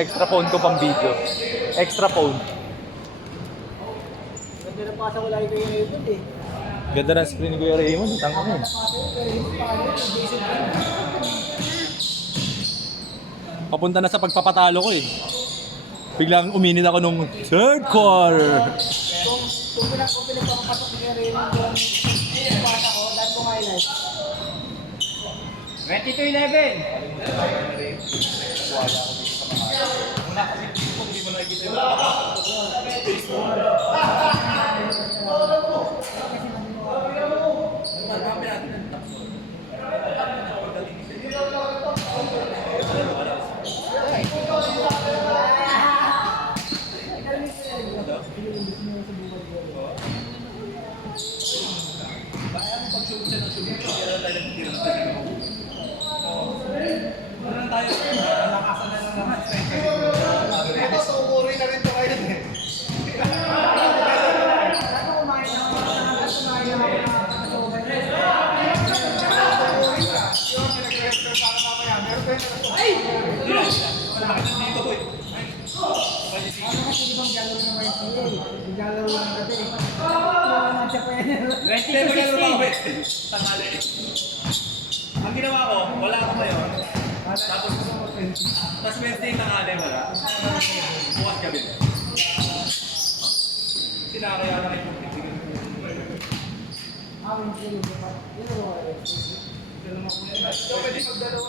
extra phone ko pang video. Extra phone. Ganda na pasa wala yung Raymond eh. Ganda ng screen ni Kuya Raymond. Tangka mo. Papunta na sa pagpapatalo ko eh. Biglang uminit ako nung third quarter. Kung pinagpapapasok ni Raymond yung pasa ko, dahil kong highlight. 20-16. Tanghali. Ang ginawa ko, wala ako ngayon. Tapos Wednesday tanghali wala. Bukas gabi. Sinakaya na rin yung pitigan. Pwede magdalawa.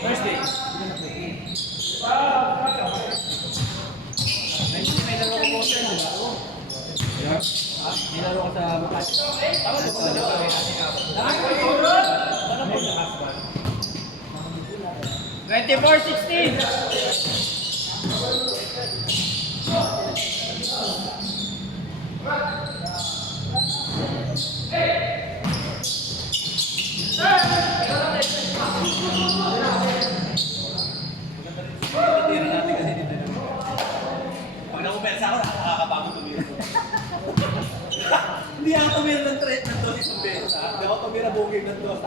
Thursday. May laro ko po siya, di ba? Nilaro ko sa Makati. 24-16. Pag nakupensa ako, nakakapagod tumira. Hindi ako tumira ng threat ng dos isang beses. Hindi ako tumira booking ng dos.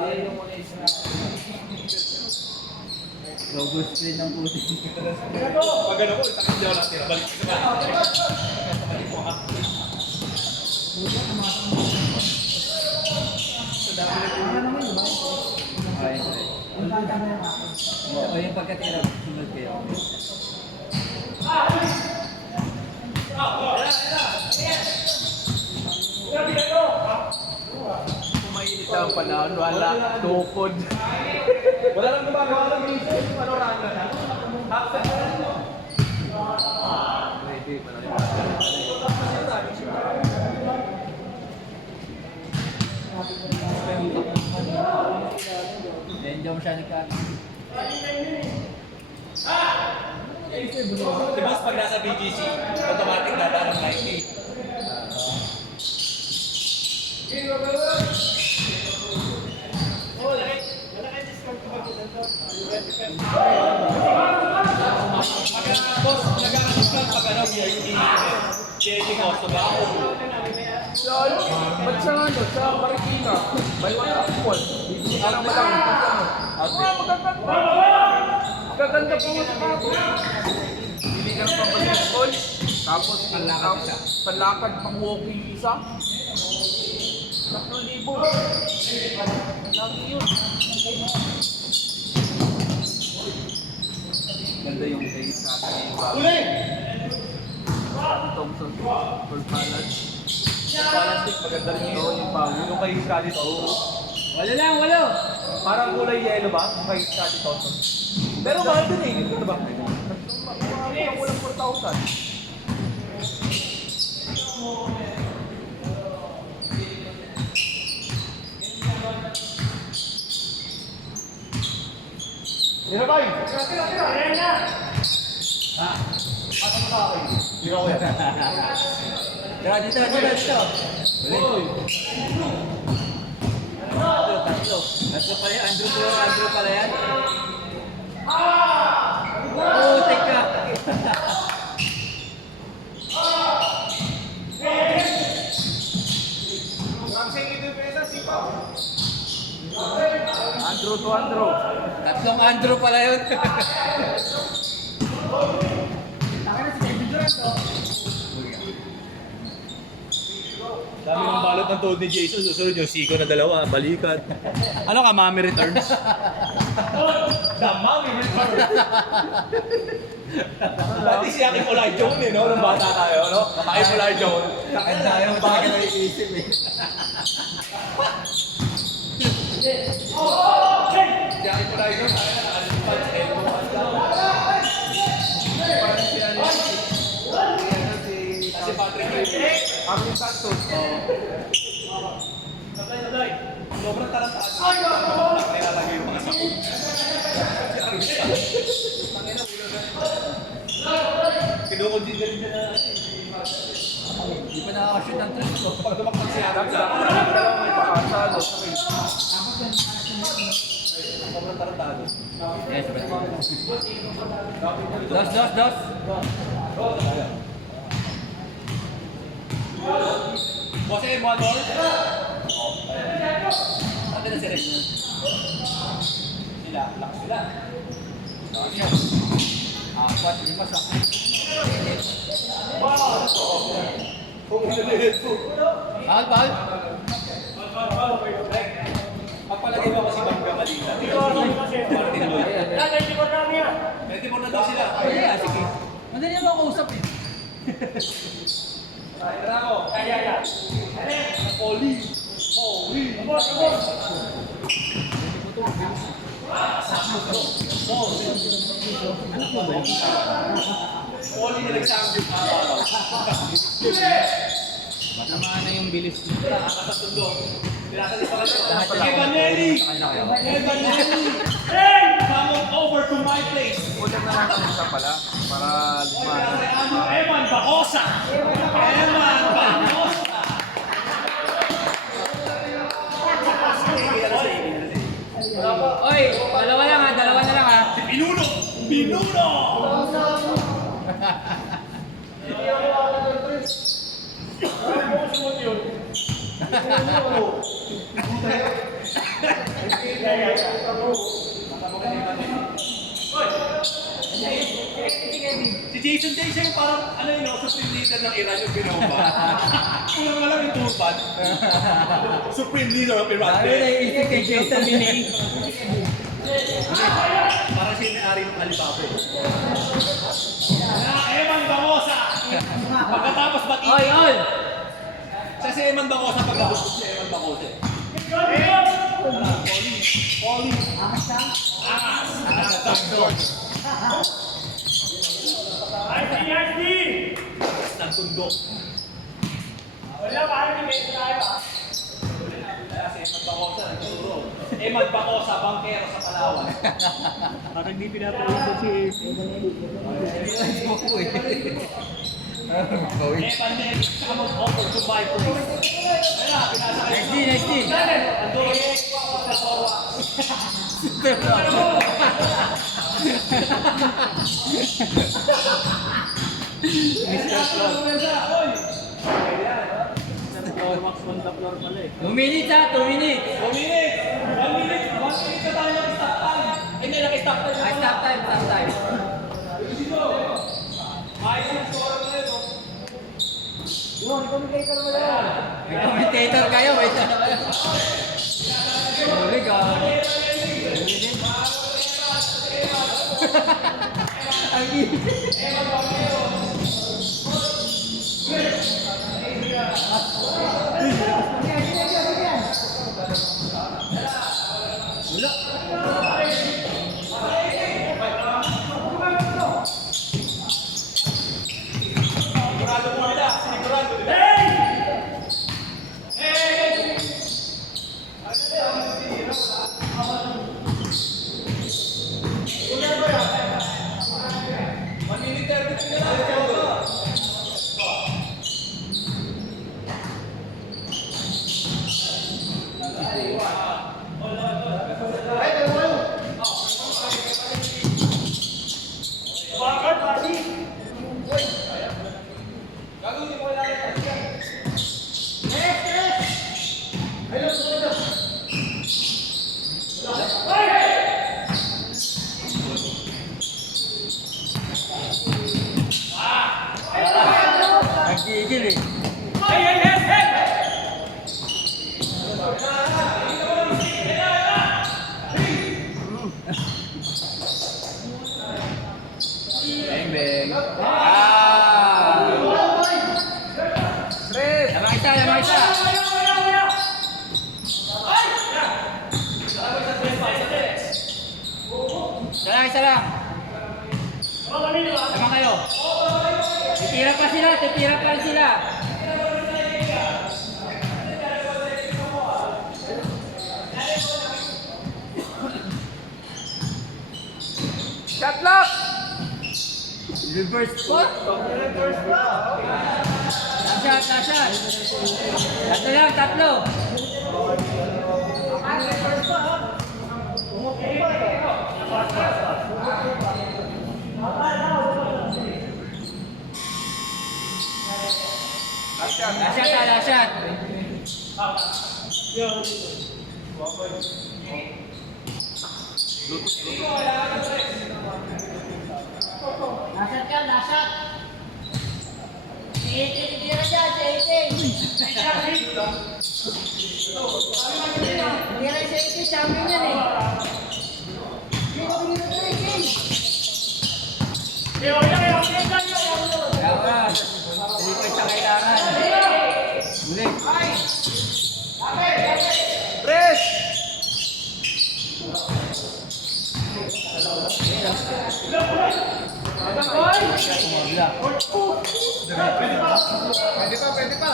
Logo screen ng puti. Pag ano ko, isang hindi ako natira. Balik ko naman. Sa dami na tumira. O yung pagkatira, sunod kayo. Kumainit ang panahon, wala, tukod. Wala lang gumagawa ng research, panorama na. After na lang mo. Pwede, parang Diyan mo siya nagkano. Di ba pag nasa BGC, automatic dadaan ng 90. Boss, nag-a-discount pag ano, VIP Jelly Costo ba? Ba't sa ano, sa Marikina, may wala akong bibili ka lang malang magaganda po yung ako. Bili ka ng pambalikol, tapos panlakad pang walking isa. 3,000. Lagi yun. Ganda yung taste sa atin. Uli! Thompson for palad. Plastic, maganda rin yung bago. Yung kay Scotty Thompson. Walo lang, walo! Parang kulay yellow ba? Yung kay Scotty Thompson. Pero mahal din eh. Ito ba? Walang 4,000. Tira ba yun? Tira na! Ha? Pasok mo sa akin. Tira ko yan. Tara, dito. Tatlo pala yan. Andrew pala yan. Oh, teka. Andrew to Andrew. Tatlong Andrew pala yun. Dami ng balot ng tuhod ni Jason. Susunod yung siko na dalawa. Balikat. Ano ka, mommy returns? The mommy returns. Dati si Aking Ulay Joan eh, no? Nung bata tayo, no? Aking Ulay Joan. Ang tayo, bakit na iisip eh. Si Aking Ulay Joan, nakalipat sa elbow. Parang si ano, Si Patrick Ewing. Amin Santos. Sobrang tarantaan. Nilalagay yung mga sakot. Kinukundin na rin na Hindi pa nakakashoot ng trick ko. pag tumakpan si Aking May pakasalo. sobrang tarantado. Yes, dos. Bossy, one more. Ate na si Rex. Sila, lock sila. Apat, lima sa. Bal. Pagpalagay mo kasi Bangga Malita. Martin Lloyd. 24 na daw sila. Sige. Madali mo ako usap eh. Tara ko. Oli. Oli na nagsambi pa araw. Matamaan na yung bilis niya. Nakakasundo. Pinasalis pa kayo. Evanelli! Come over to my place. Ulan na lang isa pala. Para lima. Eman Bacosa! Eman Bacosa! Oy, dalawa na lang ha. Pinuno! Pinuno! Si Jason Day siya yung parang ano yun, supreme leader ng Iran yung binomba. Kulang na lang yung turban. Supreme leader of Iran. Sabi na iisip kay Jason Mini. Parang siya yung may-ari ng Alibaba. Eman Bacosa! Pagkatapos batiin. Oy! Siya si Eman Bacosa pagkatapos si Eman Bacosa. Oli. Angas. George. Ng tundok. Eman Bacosa, bangkero sa Palawan. Parang di pinapauso si Evan Neri, come on over to my place. Wala, pinasakay. Nice D. Andun. Max on the floor pala eh. 2 minutes ha, 2 minutes. 1 minute! 1 minute! 1 minute na tayo nag-stop time. Hindi, nag-stop time. Ay, stop time. Ayos yung score na yun. Yun, commentator mo na yan. May commentator kayo, wait na kayo. Huli ka. Ang Sigurado mo nila. Sigurado nila. One minute 30 na lang. Titira pa rin sila. Shot lock! Reverse po. Last shot. Tatlo. Last shot. Last shot. Titira dyan, Tira sa champion yan eh. Kaya, delivery sa kailangan. Muli. Press! Pwede pa.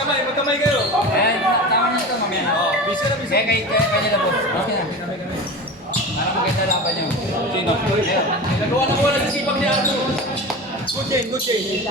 Kamay, magkamay kayo. Tama na ito, mamaya na. Busy na, busy. Kaya nila po. Okay na. Para maganda laban nyo. Sino? Nagawa na ko wala sa sipag ni Arthur. Good game, good game.